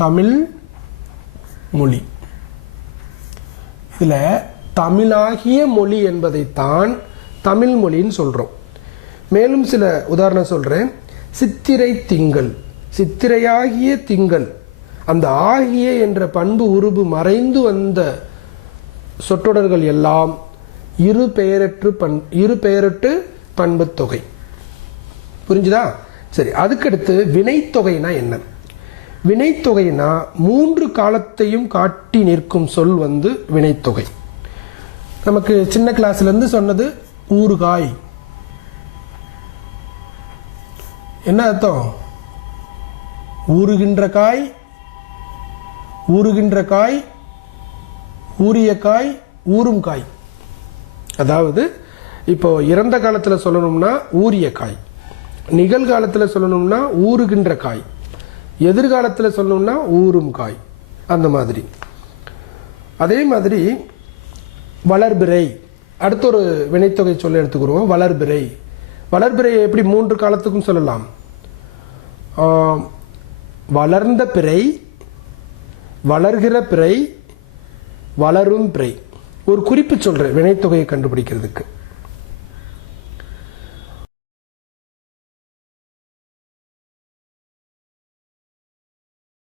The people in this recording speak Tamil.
தமிழ் மொழி. இதில் தமிழாகிய மொழி என்பதைத்தான் தமிழ் மொழின்னு சொல்கிறோம். மேலும் சில உதாரணம் சொல்கிறேன். சித்திரை திங்கள், சித்திரையாகிய திங்கள். அந்த ஆகிய என்ற பண்பு உருபு மறைந்து வந்த சொற்றொடர்கள் எல்லாம் இரு பெயரற்று பண்பு தொகை. புரிஞ்சுதா? சரி, அதுக்கடுத்து வினைத்தொகைனா என்ன? வினைத்தொகைனா 3 காலத்தையும் காட்டி நிற்கும் சொல் வினைத்தொகை. நமக்கு சின்ன கிளாஸ்ல இருந்து சொன்னது ஊறுகாய். என்ன அர்த்தம்? ஊறுகின்ற காய், ஊறுகின்ற காய், ஊறிய காய், ஊறும் காய். அதாவது இப்போ இறந்த காலத்தில் சொல்லணும்னா ஊறிய காய், நிகழ்காலத்தில் சொல்லணும்னா ஊறுகின்ற காய், எதிர்காலத்தில் சொல்லணும்னா ஊறும் காய். அந்த மாதிரி. அதே மாதிரி வளர்பிறை, அடுத்த ஒரு வினைத்தொகை சொல்ல எடுத்துக்கிறோம். வளர்பிறை. வளர்பிறையை எப்படி 3 காலத்துக்கும் சொல்லலாம்? வளர்ந்த பிறை, வளர்கிற பிறை, வளரும் பிறை. ஒரு குறிப்பு சொல்றேன் வினைத்தொகையை கண்டுபிடிக்கிறதுக்கு.